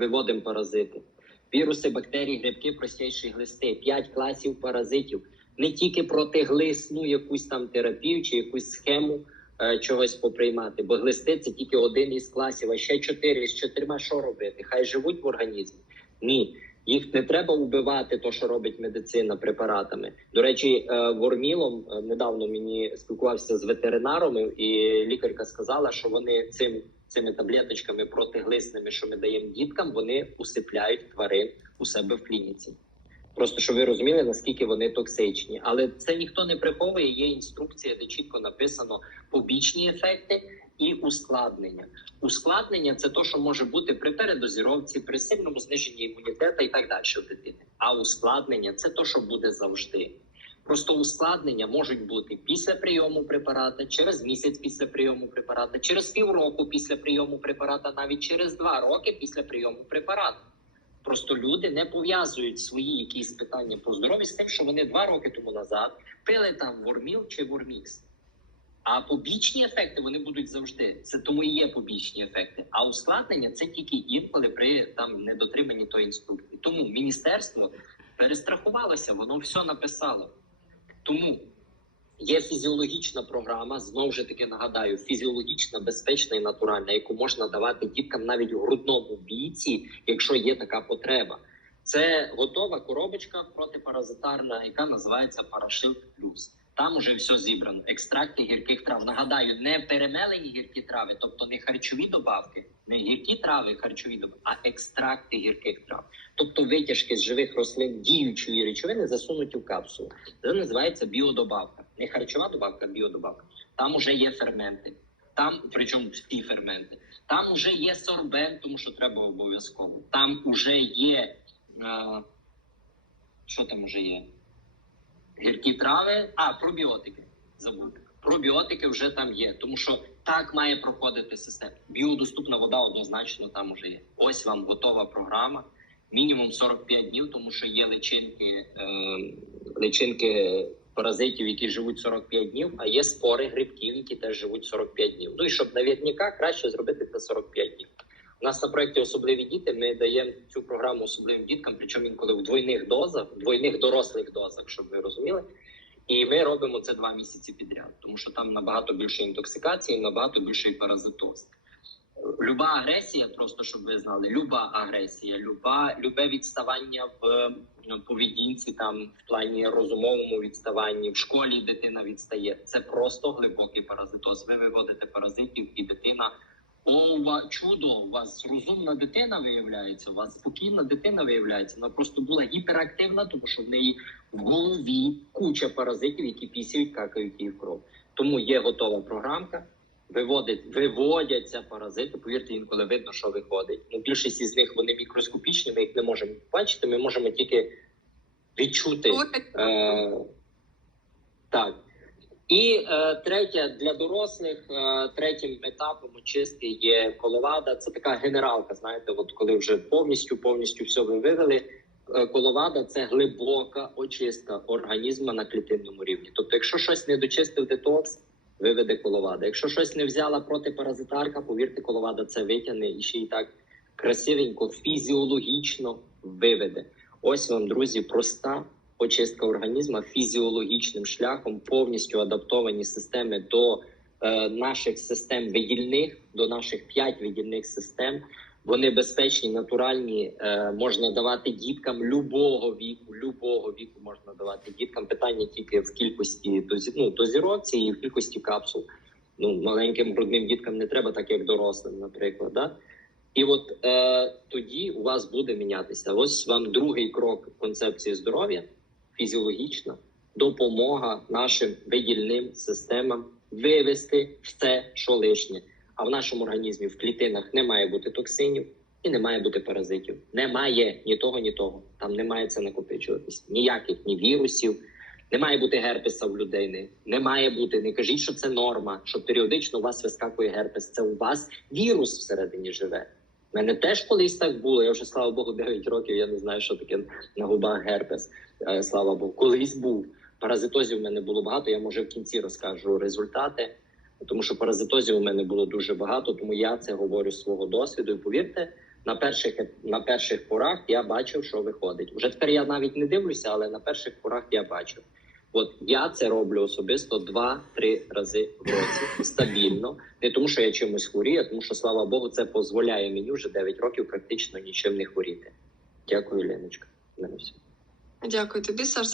виводимо паразити. Віруси, бактерії, грибки, простіші глисти. П'ять класів паразитів. Не тільки проти глисну якусь там терапію чи якусь схему е, чогось поприймати, бо глисти це тільки один із класів, а ще чотири з чотирма що робити? Хай живуть в організмі. Ні. Їх не треба вбивати, то що робить медицина препаратами. До речі, е, вормілом е, недавно мені спілкувався з ветеринаром, і лікарка сказала, що вони цим цими таблеточками протиглисними, що ми даємо діткам, вони усипляють тварин у себе в клініці. Просто щоб ви розуміли, наскільки вони токсичні. Але це ніхто не приховує. Є інструкція, де чітко написано побічні ефекти і ускладнення. Ускладнення це то, що може бути при передозіровці, при сильному зниженні імунітету і так далі в дитини. А ускладнення це то, що буде завжди. Просто ускладнення можуть бути після прийому препарата, через місяць після прийому препарата, через півроку після прийому препарата, навіть через два роки після прийому препарату. Просто люди не пов'язують свої якісь питання по здоров'ю з тим, що вони два роки тому назад пили там ворміл чи вормікс. А побічні ефекти вони будуть завжди. Це тому і є побічні ефекти. А ускладнення це тільки інколи при там недотриманні тої інструкції. Тому міністерство перестрахувалося, воно все написало. Тому є фізіологічна програма, знову ж таки нагадаю, фізіологічна, безпечна і натуральна, яку можна давати діткам навіть у грудному віці, якщо є така потреба. Це готова коробочка протипаразитарна, яка називається Парашилд Плюс. Там уже все зібрано. Екстракти гірких трав. Нагадаю, не перемелені гіркі трави, тобто не харчові добавки, не гіркі трави, харчові добавки, а екстракти гірких трав. Тобто витяжки з живих рослин діючої речовини засунуті в капсулу. Це називається біодобавка. Не харчова добавка, а біодобавка. Там уже є ферменти. Там, причому всі ферменти. Там уже є сорбент, тому що треба обов'язково. Там уже є. А, що там уже є? Гіркі трави, а пробіотики. Забув. Пробіотики вже там є, тому що так має проходити система. Біодоступна вода однозначно там уже є. Ось вам готова програма. Мінімум 45 днів, тому що є личинки, е, личинки паразитів, які живуть 45 днів, а є спори грибків, які теж живуть 45 днів. Ну і щоб навірняка краще зробити це 45 днів. У нас на проєкті особливі діти. Ми даємо цю програму особливим діткам, причому інколи в двойних дозах, в двойних дорослих дозах, щоб ви розуміли. І ми робимо це два місяці підряд, тому що там набагато більше інтоксикації, набагато більший паразитоз. Люба агресія, просто щоб ви знали, люба агресія, люба, любе відставання в ну, поведінці, там в плані розумовому відставанні, в школі дитина відстає. Це просто глибокий паразитоз. Ви виводите паразитів, і дитина о, у вас чудо, у вас розумна дитина виявляється, у вас спокійна дитина виявляється. Вона просто була гіперактивна, тому що в неї в голові куча паразитів, які пісяють, какають її в кров. Тому є готова програмка. Виводить, виводяться паразити. Повірте, інколи видно, що виходить. Ну, більшість із них вони мікроскопічні. Ми їх не можемо бачити. Ми можемо тільки відчути. Е, так. І е, третє для дорослих, е, третім етапом очистки є коловада. Це така генералка. Знаєте, от коли вже повністю повністю все ви вивели. е, Коловада це глибока очистка організму на клітинному рівні. Тобто, якщо щось не дочистив детокс, виведе коловада. Якщо щось не взяла протипаразитарка, повірте, коловада це витягне і ще й так красивенько, фізіологічно виведе. Ось вам, друзі, проста очистка організму фізіологічним шляхом, повністю адаптовані системи до е, наших систем видільних, до наших п'ять видільних систем. Вони безпечні, натуральні, е, можна давати діткам любого віку, любого віку можна давати діткам. Питання тільки в кількості дозі, ну, дозіровці і в кількості капсул. Ну, маленьким грудним діткам не треба, так як дорослим, наприклад. Да? І от е, тоді у вас буде мінятися. Ось вам другий крок концепції здоров'я фізіологічна допомога нашим видільним системам вивести все, що лишнє. А в нашому організмі в клітинах не має бути токсинів і не має бути паразитів. Немає ні того, ні того. Там не має це накопичуватись. Ніяких ні вірусів, не має бути герпеса в людей. Не, не має бути. Не кажіть, що це норма, що періодично у вас вискакує герпес. Це у вас вірус всередині живе. У мене теж колись так було. Я вже слава Богу, 9 років. Я не знаю, що таке на губах герпес. Е, Слава Богу, колись був. Паразитозів у мене було багато. Я може в кінці розкажу результати, тому що паразитозів у мене було дуже багато. Тому я це говорю з свого досвіду. І повірте, на перших на перших порах я бачив, що виходить. Уже тепер я навіть не дивлюся, але на перших порах я бачив. От я це роблю особисто 2-3 рази в році стабільно. Не тому, що я чимось хворію, а тому що слава Богу, це дозволяє мені вже 9 років практично нічим не хворіти. Дякую, Леночка. Дякую тобі, Саш.